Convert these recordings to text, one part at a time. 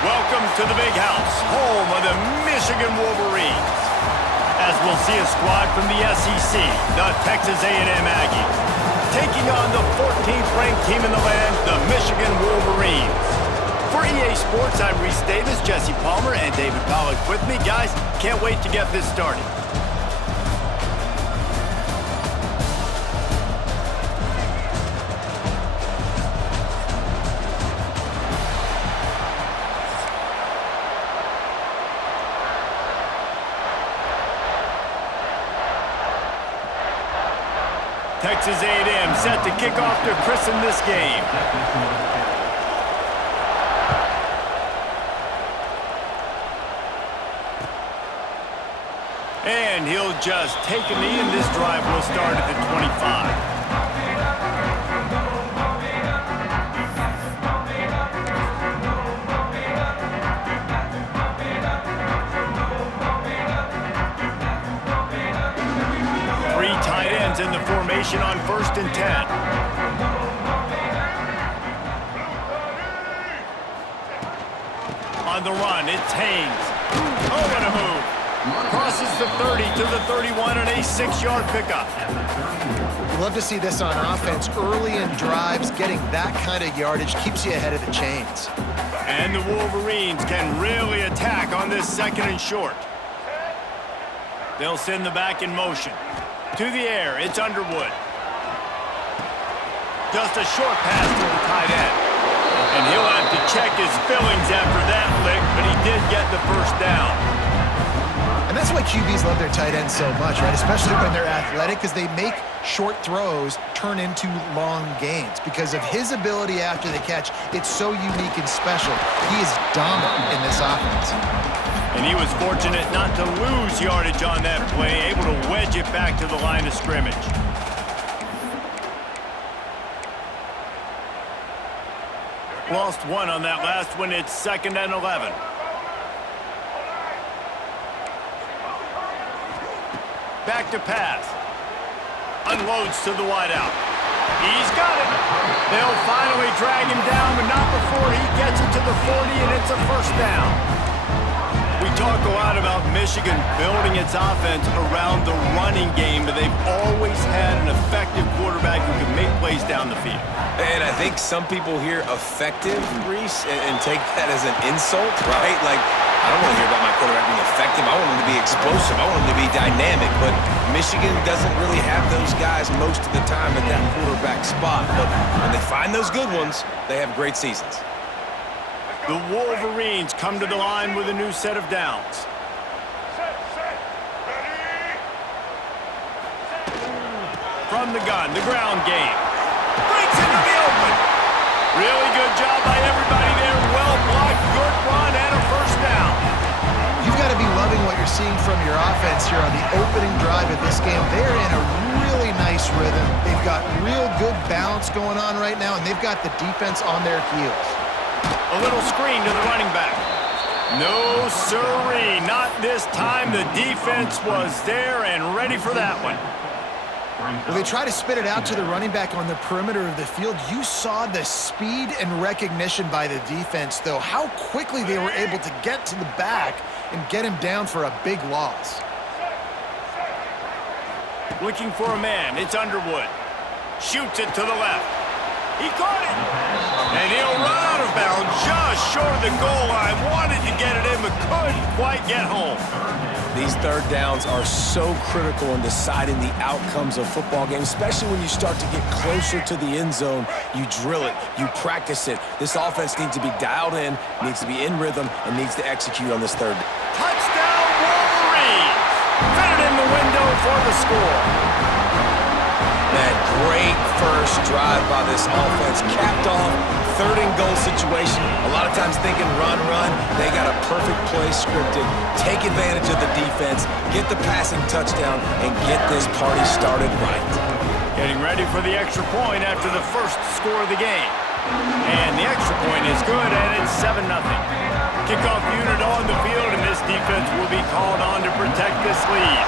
Welcome to the Big House, home of the Michigan Wolverines. As we'll see a squad from the SEC, the Texas A&M Aggies, taking on the 14th ranked team in the land, the Michigan Wolverines. For EA Sports, I'm Reese Davis, Jesse Palmer, and David Pollack with me. Guys, can't wait to get this started. Texas A&M set to kick off to christen this game. And he'll just take a knee, and this drive will start at the 25. In the formation on 1st and 10. On the run, it's Haynes. Oh, what a move. Crosses the 30 to the 31 and a 6-yard pickup. Love to see this on offense. Early in drives, getting that kind of yardage keeps you ahead of the chains. And the Wolverines can really attack on this 2nd and short. They'll send the back in motion. To the air, it's Underwood. Just a short pass to the tight end. And he'll have to check his fillings after that lick, but he did get the first down. And that's why QBs love their tight ends so much, right? Especially when they're athletic, because they make short throws turn into long gains. Because of his ability after the catch, it's so unique and special. He is dominant in this offense. And he was fortunate not to lose yardage on that play, able to wedge it back to the line of scrimmage. Lost one on that last one. It's 2nd and 11. Back to pass. Unloads to the wideout. He's got it. They'll finally drag him down, but not before he gets it to the 40, and it's a 1st down. We talk a lot about Michigan building its offense around the running game, but they've always had an effective quarterback who can make plays down the field. And I think some people hear effective, Reese, and take that as an insult, right? Like, I don't want to hear about my quarterback being effective. I want him to be explosive. I want him to be dynamic. But Michigan doesn't really have those guys most of the time at that quarterback spot. But when they find those good ones, they have great seasons. The Wolverines come to the line with a new set of downs. From the gun, the ground game. Breaks into the open. Really good job by everybody there. Well blocked, good run, and a 1st down. You've got to be loving what you're seeing from your offense here on the opening drive of this game. They're in a really nice rhythm. They've got real good balance going on right now, and they've got the defense on their heels. A little screen to the running back. No, sirree, not this time. The defense was there and ready for that one. Well, they try to spit it out to the running back on the perimeter of the field. You saw the speed and recognition by the defense, though, how quickly they were able to get to the back and get him down for a big loss. Looking for a man, it's Underwood. Shoots it to the left. He caught it. And he'll run out of bounds just short of the goal line. Wanted to get it in, but couldn't quite get home. These 3rd downs are so critical in deciding the outcomes of football games, especially when you start to get closer to the end zone. You drill it, you practice it. This offense needs to be dialed in, needs to be in rhythm, and needs to execute on this 3rd. Touchdown, Wolverines! Fit it in the window for the score. That great first drive by this offense, capped off 3rd and goal situation. A lot of times thinking run. They got a perfect play scripted. Take advantage of the defense, get the passing touchdown, and get this party started right. Getting ready for the extra point after the 1st score of the game. And the extra point is good, and it's 7-0. Kickoff unit on the field, and this defense will be called on to protect this lead.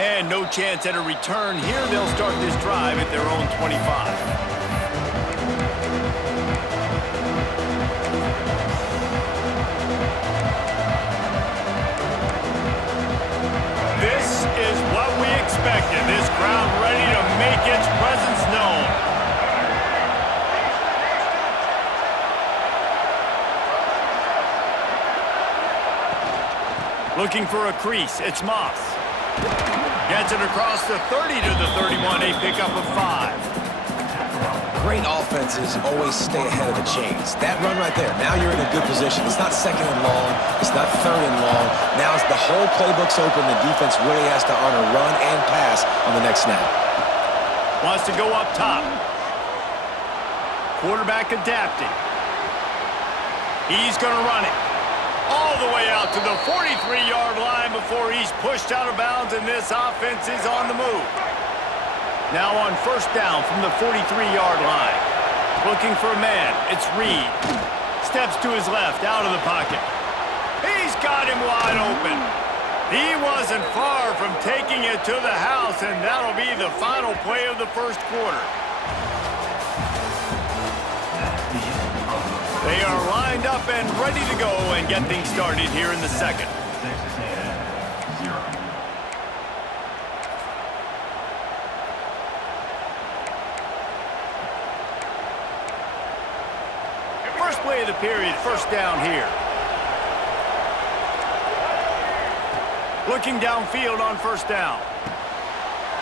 And no chance at a return here. They'll start this drive at their own 25. crowd ready to make its presence known. Looking for a crease, it's Moss. Gets it across the 30 to the 31, a pickup of 5. Great offenses always stay ahead of the chains. That run right there, now you're in a good position. It's not second and long. It's not third and long. Now as the whole playbook's open, the defense really has to honor run and pass on the next snap. Wants to go up top. Quarterback adapting. He's going to run it all the way out to the 43-yard line before he's pushed out of bounds, and this offense is on the move. Now on first down from the 43-yard line. Looking for a man. It's Reed. Steps to his left, out of the pocket. He's got him wide open. He wasn't far from taking it to the house, and that'll be the final play of the first quarter. They are lined up and ready to go and get things started here in the second. First play of the period, first down here. Looking downfield on first down.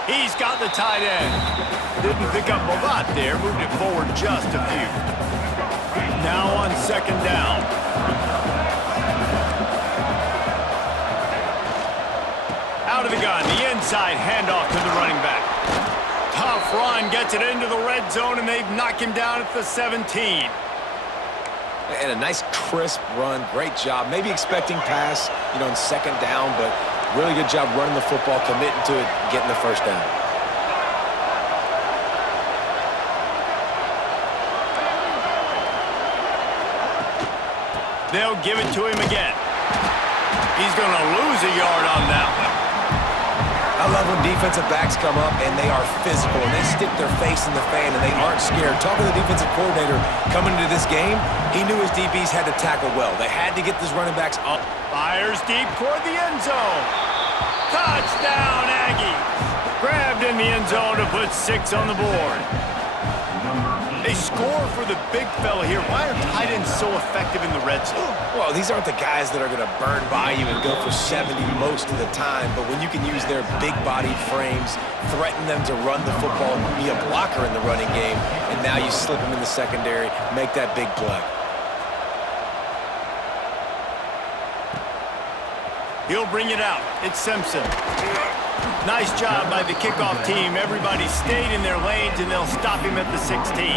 He's got the tight end. Didn't pick up a lot there, moved it forward just a few. Now on second down. Out of the gun, the inside handoff to the running back. Tough run, gets it into the red zone, and they've knocked him down at the 17. And a nice crisp run, great job. Maybe expecting pass, on second down, but really good job running the football, committing to it, getting the first down. They'll give it to him again. He's going to lose a yard on that one. I love when defensive backs come up and they are physical and they stick their face in the fan and they aren't scared. Talking to the defensive coordinator coming into this game, he knew his DBs had to tackle well. They had to get these running backs up. Fires deep toward the end zone. Touchdown, Aggies. Grabbed in the end zone to put 6 on the board. They score for the big fella here. Why are tight ends so effective in the red zone? Well, these aren't the guys that are going to burn by you and go for 70 most of the time, but when you can use their big-bodied frames, threaten them to run the football, be a blocker in the running game, and now you slip them in the secondary, make that big play. He'll bring it out. It's Simpson. Nice job by the kickoff team. Everybody stayed in their lanes, and they'll stop him at the 16.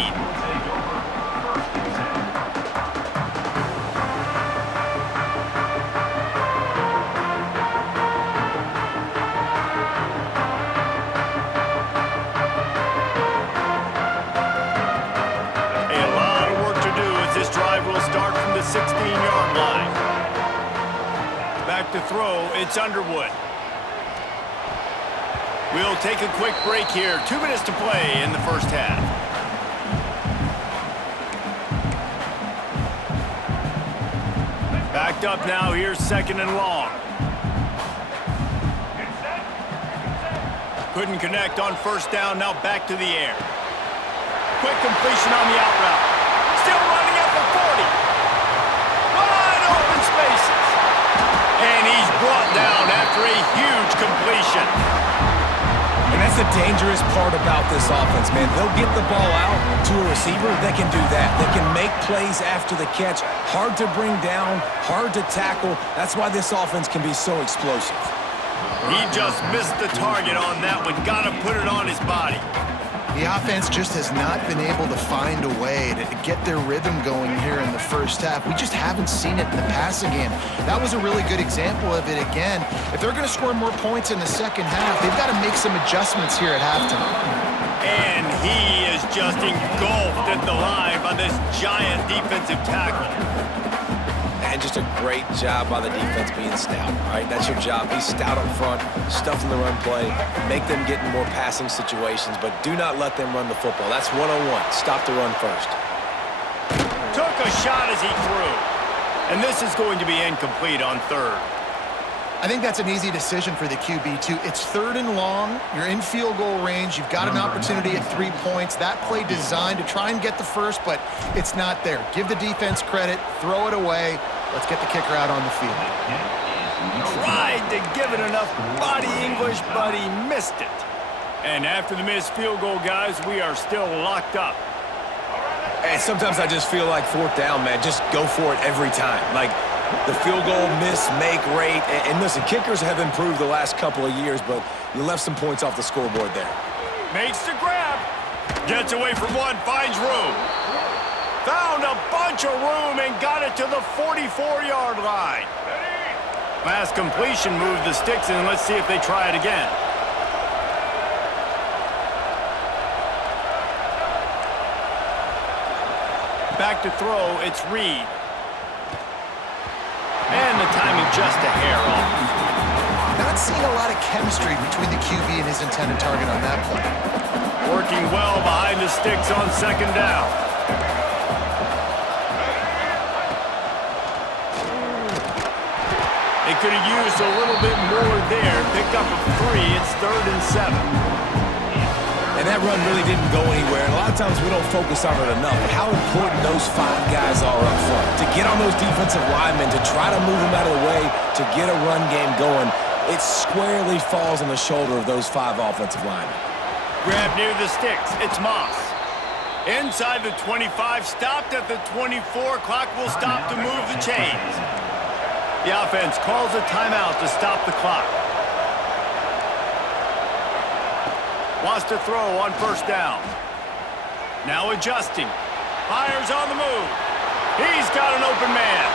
A lot of work to do as this drive will start from the 16-yard line. Back to throw, it's Underwood. We'll take a quick break here. 2 minutes to play in the first half. Backed up now. Here's second and long. Couldn't connect on first down. Now back to the air. Quick completion on the out route. Still running at the 40. Wide open spaces. And he's brought down after a huge completion. And that's the dangerous part about this offense, man. They'll get the ball out to a receiver. They can do that. They can make plays after the catch. Hard to bring down, hard to tackle. That's why this offense can be so explosive. He just missed the target on that one. Got to put it on his body. The offense just has not been able to find a way to get their rhythm going here in the first half. We just haven't seen it in the passing game. That was a really good example of it again. If they're going to score more points in the second half, they've got to make some adjustments here at halftime. And he is just engulfed at the line by this giant defensive tackle. And just a great job by the defense being stout, all right? That's your job. Be stout up front, stuff in the run play, make them get in more passing situations, but do not let them run the football. That's one-on-one. Stop the run first. Took a shot as he threw. And this is going to be incomplete on third. I think that's an easy decision for the QB, too. It's 3rd and long. You're in field goal range. You've got an opportunity at 3 points. That play designed to try and get the first, but it's not there. Give the defense credit. Throw it away. Let's get the kicker out on the field. Tried to give it enough body English, but he missed it. And after the missed field goal, guys, we are still locked up. And sometimes I just feel like 4th down, man, just go for it every time. Like, the field goal miss-make rate. And listen, kickers have improved the last couple of years, but you left some points off the scoreboard there. Makes the grab. Gets away from one, finds room. Found a bunch of room and got it to the 44-yard line. Last completion moved the sticks in. Let's see if they try it again. Back to throw, it's Reed. And the timing just a hair off. Not seeing a lot of chemistry between the QB and his intended target on that play. Working well behind the sticks on 2nd down. They could have used a little bit more there. Picked up a 3. It's 3rd and 7. And that run really didn't go anywhere. And a lot of times we don't focus on it enough. How important those 5 guys are up front. To get on those defensive linemen, to try to move them out of the way, to get a run game going, it squarely falls on the shoulder of those 5 offensive linemen. Grab near the sticks. It's Moss. Inside the 25, stopped at the 24. Clock will stop to move the chains. The offense calls a timeout to stop the clock. Wants to throw on 1st down. Now adjusting. Fires on the move. He's got an open man.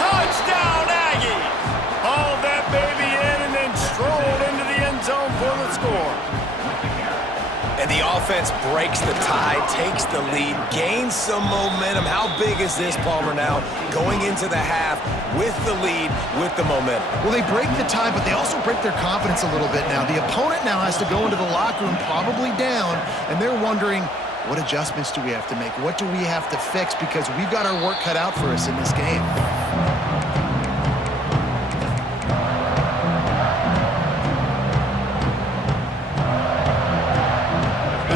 Touchdown, Aggies! Hauled that baby in and then strolled into the end zone for the score. And the offense breaks the tie, takes the lead, gains some momentum. How big is this, Palmer, now? Going into the half with the lead, with the momentum. Well, they break the tie, but they also break their confidence a little bit now. The opponent now has to go into the locker room probably down, and they're wondering, what adjustments do we have to make? What do we have to fix? Because we've got our work cut out for us in this game.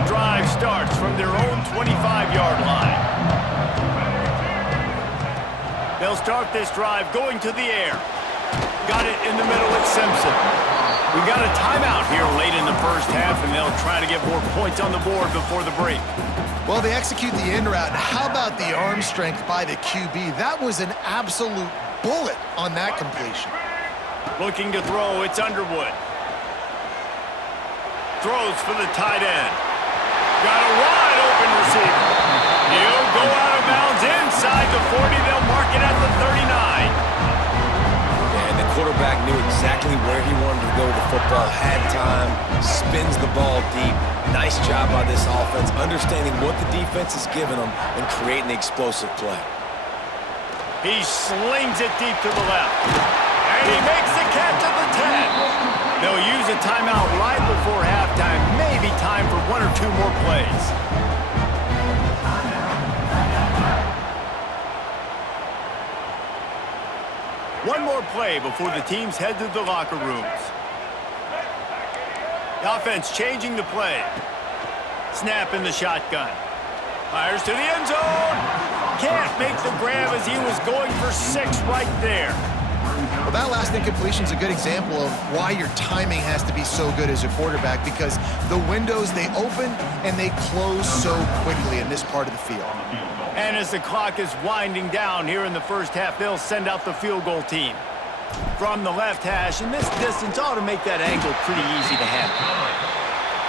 Drive starts from their own 25-yard line. They'll start this drive going to the air. Got it in the middle at Simpson. We've got a timeout here late in the first half, and they'll try to get more points on the board before the break. Well, they execute the in route. How about the arm strength by the QB? That was an absolute bullet on that completion. Looking to throw, it's Underwood. Throws for the tight end. Got a wide open receiver. He'll go out of bounds inside the 40. They'll mark it at the 39. And the quarterback knew exactly where he wanted to go with the football, had time, spins the ball deep. Nice job by this offense, understanding what the defense is giving them and creating the explosive play. He slings it deep to the left. And he makes the catch at the 10. They'll use a timeout right before halftime. Maybe time for 1 or 2 more plays. One more play before the teams head to the locker rooms. The offense changing the play. Snap in the shotgun. Fires to the end zone. Can't make the grab as he was going for 6 right there. Well, that last incompletion is a good example of why your timing has to be so good as a quarterback, because the windows, they open and they close so quickly in this part of the field. And as the clock is winding down here in the first half, they'll send out the field goal team. From the left hash, and this distance ought to make that angle pretty easy to handle.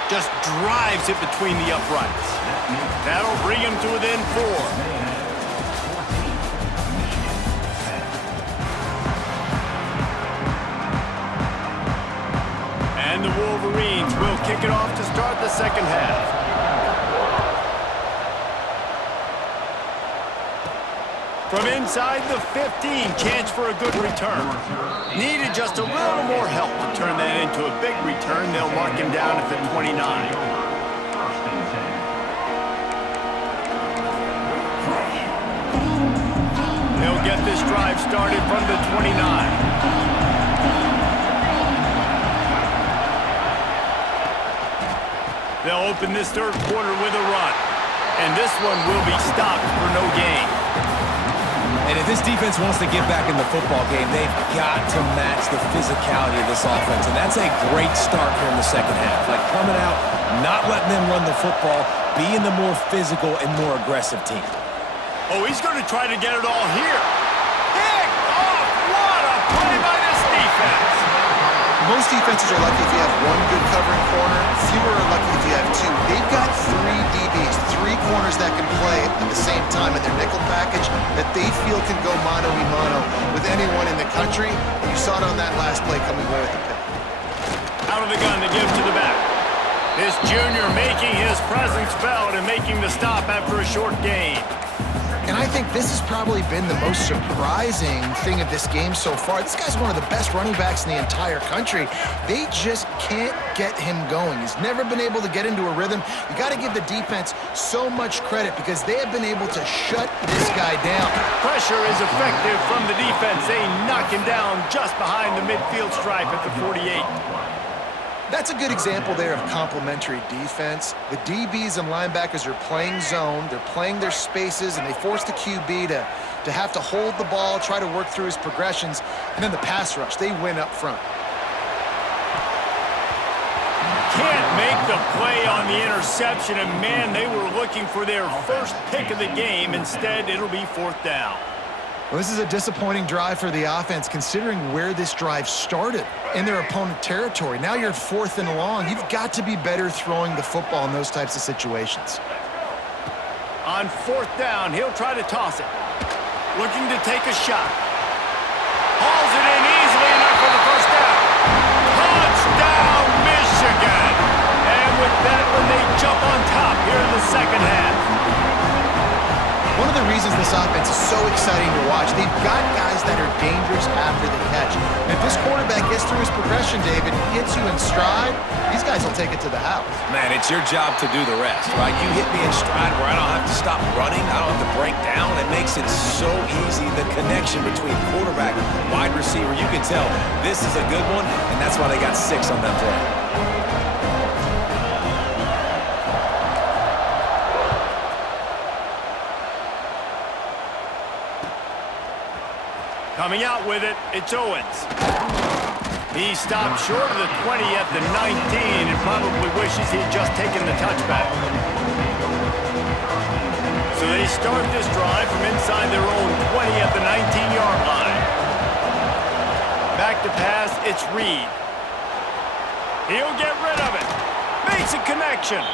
Just drives it between the uprights. That'll bring him to within 4. And the Wolverines will kick it off to start the second half. From inside the 15, chance for a good return. Needed just a little more help to turn that into a big return. They'll mark him down at the 29. They'll get this drive started from the 29. open this third quarter with a run. And this one will be stopped for no gain. And if this defense wants to get back in the football game, they've got to match the physicality of this offense. And that's a great start here in the second half. Like coming out, not letting them run the football, being the more physical and more aggressive team. Oh, he's going to try to get it all here. Picked off! What a play by this defense! Most defenses are lucky if you have one good covering corner. Fewer are lucky if you have two. They've got three DBs, three corners that can play at the same time in their nickel package that they feel can go mano-a-mano with anyone in the country. And you saw it on that last play coming away with the pick. Out of the gun to give to the back. This junior making his presence felt and making the stop after a short gain. And I think this has probably been the most surprising thing of this game so far. This guy's one of the best running backs in the entire country. They just can't get him going. He's never been able to get into a rhythm. You got to give the defense so much credit because they have been able to shut this guy down. Pressure is effective from the defense. They knock him down just behind the midfield stripe at the 48. That's a good example there of complementary defense. The DBs and linebackers are playing zone, they're playing their spaces, and they force the QB to have to hold the ball, try to work through his progressions, and then the pass rush, they win up front. Can't make the play on the interception, and man, they were looking for their first pick of the game. Instead, it'll be fourth down. Well, this is a disappointing drive for the offense considering where this drive started in their opponent territory. Now you're at 4th and long. You've got to be better throwing the football in those types of situations. On 4th down, he'll try to toss it. Looking to take a shot. Hauls it in easily enough for the first down. Touchdown, Michigan! And with that one, they jump on top here in the second half. One of the reasons this offense is so exciting to watch, they've got guys that are dangerous after the catch. And if this quarterback gets through his progression, David, hits you in stride, these guys will take it to the house. Man, it's your job to do the rest, right? You hit me in stride where I don't have to stop running. I don't have to break down. It makes it so easy. The connection between quarterback, wide receiver, you can tell this is a good one, and that's why they got 6 on that play. Coming out with it, it's Owens. He stopped short of the 20 at the 19 and probably wishes he had just taken the touchback. So they start this drive from inside their own 20 at the 19-yard line. Back to pass, it's Reed. He'll get rid of it. Makes a connection.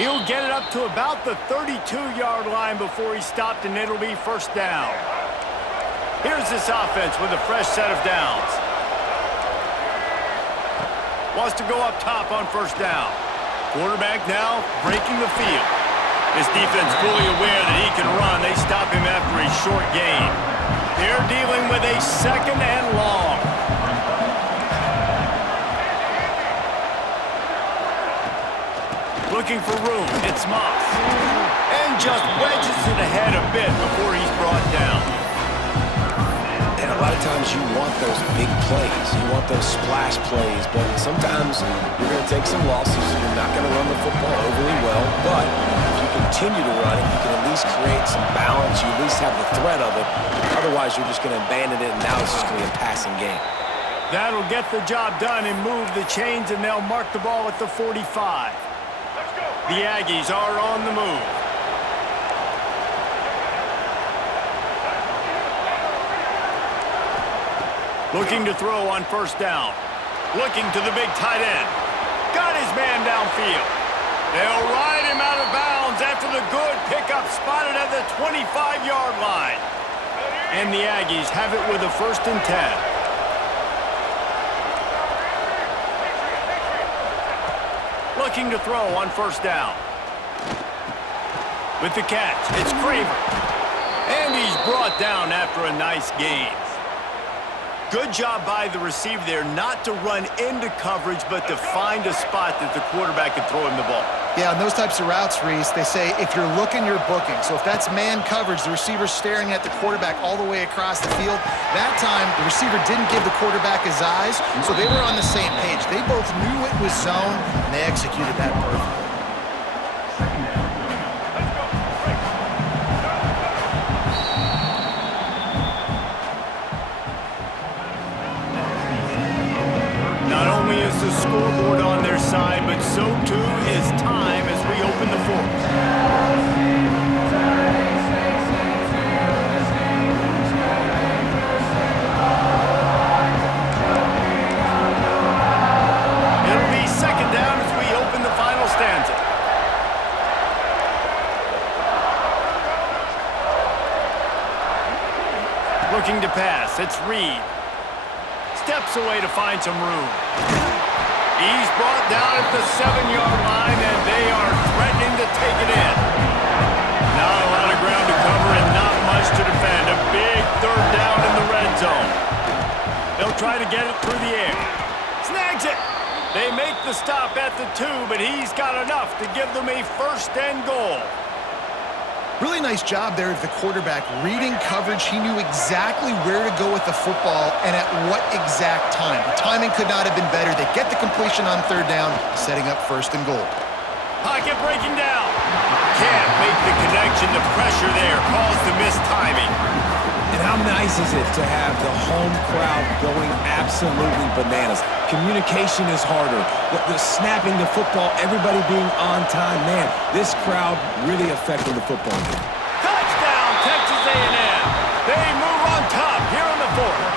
He'll get it up to about the 32-yard line before he's stopped, and it'll be first down. Here's this offense with a fresh set of downs. Wants to go up top on first down. Quarterback now breaking the field. This defense fully aware that he can run. They stop him after a short gain. They're dealing with a 2nd and long. Looking for room. It's Moss. And just wedges it ahead a bit before he's brought down. And a lot of times you want those big plays. You want those splash plays, but sometimes you're going to take some losses. You're not going to run the football overly well, but if you continue to run it, you can at least create some balance. You at least have the threat of it. Otherwise, you're just going to abandon it, and now it's just going to be a passing game. That'll get the job done and move the chains, and they'll mark the ball at the 45. The Aggies are on the move. Looking to throw on first down. Looking to the big tight end. Got his man downfield. They'll ride him out of bounds after the good pickup spotted at the 25-yard line. And the Aggies have it with a 1st and 10. Looking to throw on first down. With the catch, it's Craver. And he's brought down after a nice gain. Good job by the receiver there not to run into coverage, but to find a spot that the quarterback can throw him the ball. Yeah, on those types of routes, Reese, they say if you're looking, you're booking. So if that's man coverage, the receiver's staring at the quarterback all the way across the field. That time, the receiver didn't give the quarterback his eyes, so they were on the same page. They both knew it was zone, and they executed that perfectly. the scoreboard on their side, but so too is time as we open the fourth. It'll be second down as we open the final stanza. Looking to pass, it's Reed. Steps away to find some room. He's brought down at the 7-yard line, and they are threatening to take it in. Not a lot of ground to cover and not much to defend. A big third down in the red zone. They'll try to get it through the air. Snags it. They make the stop at the 2, but he's got enough to give them a first and goal. Really nice job there of the quarterback. Reading coverage, he knew exactly where to go with the football and at what exact time. The timing could not have been better. They get the completion on third down, setting up first and goal. Pocket breaking down. Can't make the connection. The pressure there caused the missed timing. And how nice is it to have the home crowd going absolutely bananas? Communication is harder. The snapping the football, everybody being on time. Man, this crowd really affecting the football game. Touchdown, Texas A&M. They move on top here on the fourth.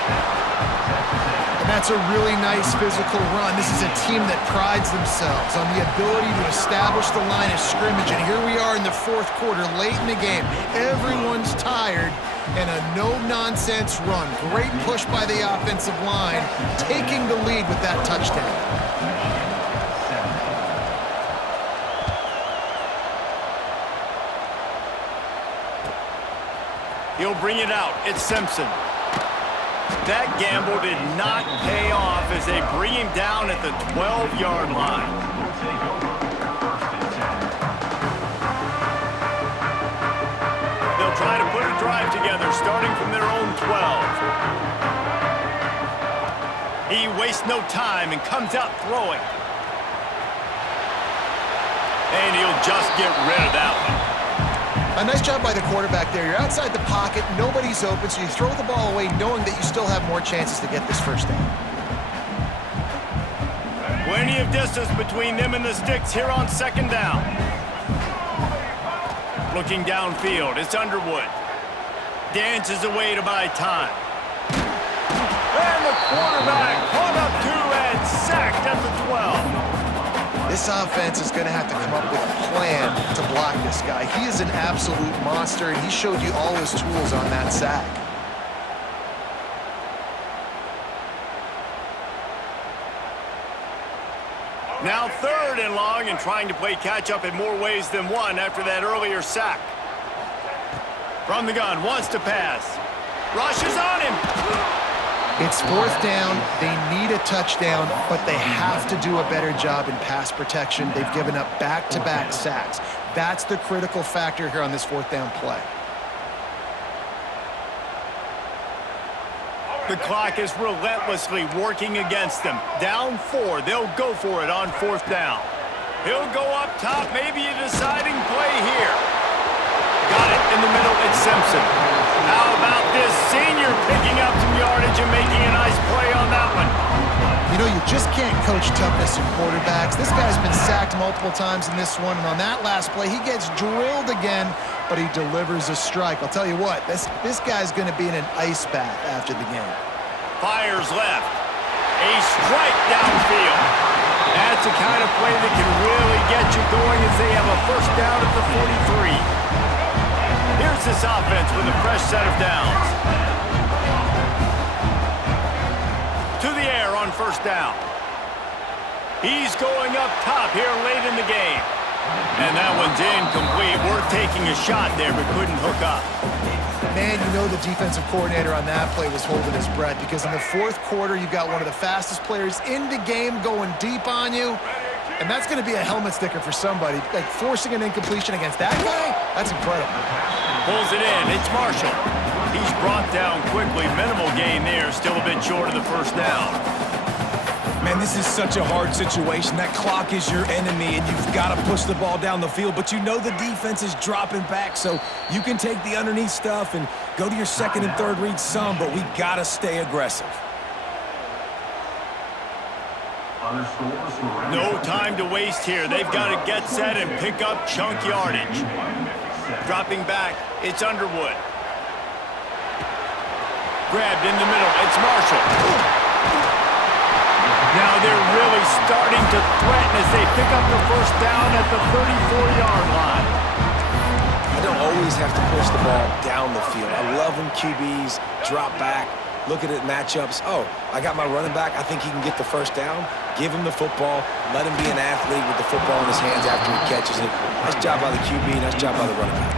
And that's a really nice physical run. This is a team that prides themselves on the ability to establish the line of scrimmage. And here we are in the fourth quarter, late in the game. Everyone's tired. And a no-nonsense run. Great push by the offensive line, taking the lead with that touchdown. He'll bring it out. It's Simpson. That gamble did not pay off as they bring him down at the 12-yard line. Try to put a drive together, starting from their own 12. He wastes no time and comes out throwing. And he'll just get rid of that one. A nice job by the quarterback there. You're outside the pocket, nobody's open, so you throw the ball away knowing that you still have more chances to get this first down. Plenty of distance between them and the sticks here on second down. Looking downfield, it's Underwood. Dances away to buy time. And the quarterback caught up to and sacked at the 12. This offense is going to have to come up with a plan to block this guy. He is an absolute monster, and he showed you all his tools on that sack. Now third and long and trying to play catch-up in more ways than one after that earlier sack. From the gun, wants to pass. Rushes on him. It's fourth down. They need a touchdown, but they have to do a better job in pass protection. They've given up back-to-back sacks. That's the critical factor here on this fourth down play. The clock is relentlessly working against them. Down 4, they'll go for it on fourth down. He'll go up top, maybe a deciding play here. Got it in the middle, it's Simpson. How about this senior picking up some yardage and making a nice play on that one? You know, you just can't coach toughness in quarterbacks. This guy's been sacked multiple times in this one, and on that last play, he gets drilled again, but he delivers a strike. I'll tell you what, this guy's going to be in an ice bath after the game. Fires left. A strike downfield. That's the kind of play that can really get you going as they have a first down at the 43. Here's this offense with a fresh set of downs. To the air on first down. He's going up top here late in the game. And that one's incomplete. We're taking a shot there, but couldn't hook up. Man, you know the defensive coordinator on that play was holding his breath because in the fourth quarter, you've got one of the fastest players in the game going deep on you. And that's going to be a helmet sticker for somebody. Like forcing an incompletion against that guy, that's incredible. Pulls it in. It's Marshall. He's brought down quickly. Minimal gain there. Still a bit short of the first down. Man, this is such a hard situation. That clock is your enemy, and you've got to push the ball down the field. But you know the defense is dropping back, so you can take the underneath stuff and go to your second and third read some, but we got to stay aggressive. No time to waste here. They've got to get set and pick up chunk yardage. Dropping back, it's Underwood. Grabbed in the middle, it's Marshall. Now they're really starting to threaten as they pick up the first down at the 34-yard line. You don't always have to push the ball down the field. I love when QBs drop back, look at it matchups. Oh, I got my running back. I think he can get the first down. Give him the football. Let him be an athlete with the football in his hands after he catches it. Nice job by the QB. Nice job by the running back.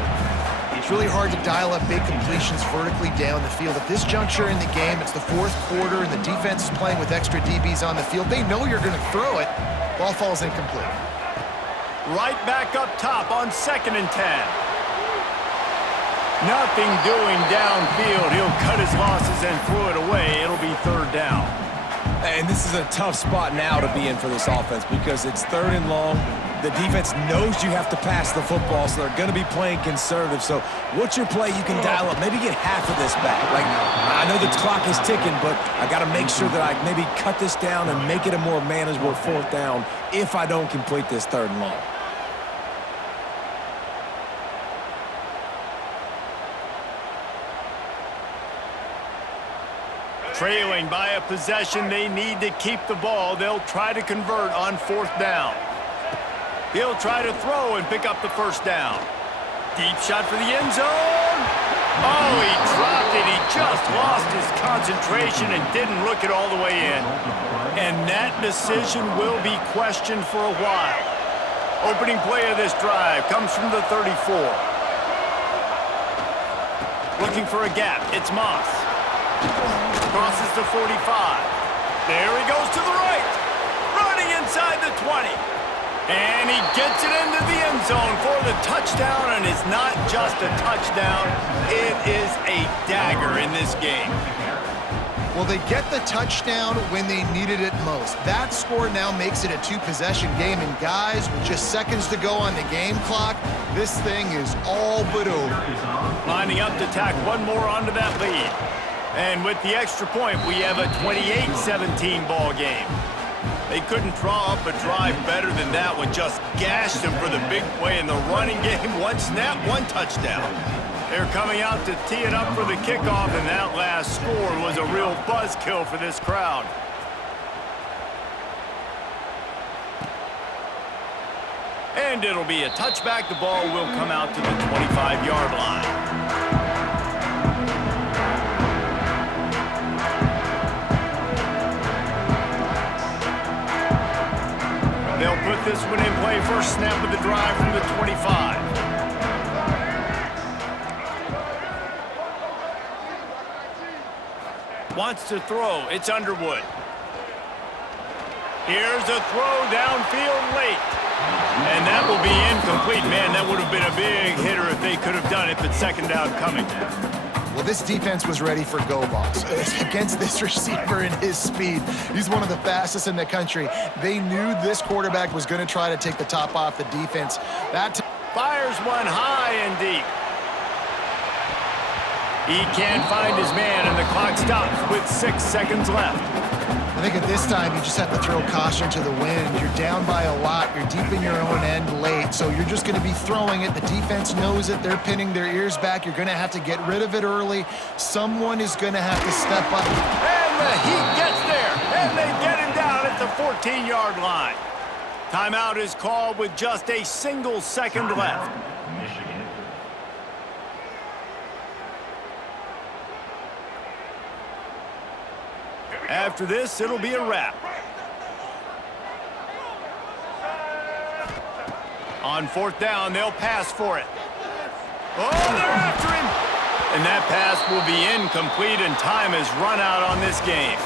It's really hard to dial up big completions vertically down the field. At this juncture in the game, it's the fourth quarter, and the defense is playing with extra DBs on the field. They know you're going to throw it. Ball falls incomplete. Right back up top on 2nd and 10. Nothing doing downfield. He'll cut his losses and throw it away. It'll be 3rd down. And this is a tough spot now to be in for this offense because it's 3rd and long. The defense knows you have to pass the football, so they're going to be playing conservative. So what's your play you can dial up? Maybe get half of this back. Like, I know the clock is ticking, but I got to make sure that I maybe cut this down and make it a more manageable 4th down if I don't complete this 3rd and long. Trailing by a possession, they need to keep the ball. They'll try to convert on 4th down. He'll try to throw and pick up the first down. Deep shot for the end zone. Oh, he dropped it. He just lost his concentration and didn't look it all the way in. And that decision will be questioned for a while. Opening play of this drive comes from the 34. Looking for a gap. It's Moss. Crosses the 45. There he goes to the right. Running inside the 20. And he gets it into the end zone for the touchdown, and it's not just a touchdown. It is a dagger in this game. Well, they get the touchdown when they needed it most. That score now makes it a 2-possession game, and guys, with just seconds to go on the game clock, this thing is all but over. Lining up to tack one more onto that lead. And with the extra point, we have a 28-17 ball game. They couldn't draw up a drive better than that one. Just gashed them for the big play in the running game. One snap, one touchdown. They're coming out to tee it up for the kickoff, and that last score was a real buzzkill for this crowd. And it'll be a touchback. The ball will come out to the 25-yard line. They'll put this one in play. First snap of the drive from the 25. Wants to throw. It's Underwood. Here's a throw downfield late. And that will be incomplete. Man, that would have been a big hitter if they could have done it, but 2nd down coming. Well, this defense was ready for go balls against this receiver and his speed. He's one of the fastest in the country. They knew this quarterback was going to try to take the top off the defense. That fires one high and deep. He can't find his man, and the clock stops with 6 seconds left. I think at this time, you just have to throw caution to the wind. You're down by a lot. You're deep in your own end late, so you're just going to be throwing it. The defense knows it. They're pinning their ears back. You're going to have to get rid of it early. Someone is going to have to step up. And the Heat gets there, and they get him down at the 14-yard line. Timeout is called with just a single second left. After this, it'll be a wrap. On 4th down, they'll pass for it. Oh, they're after him! And that pass will be incomplete, and time has run out on this game.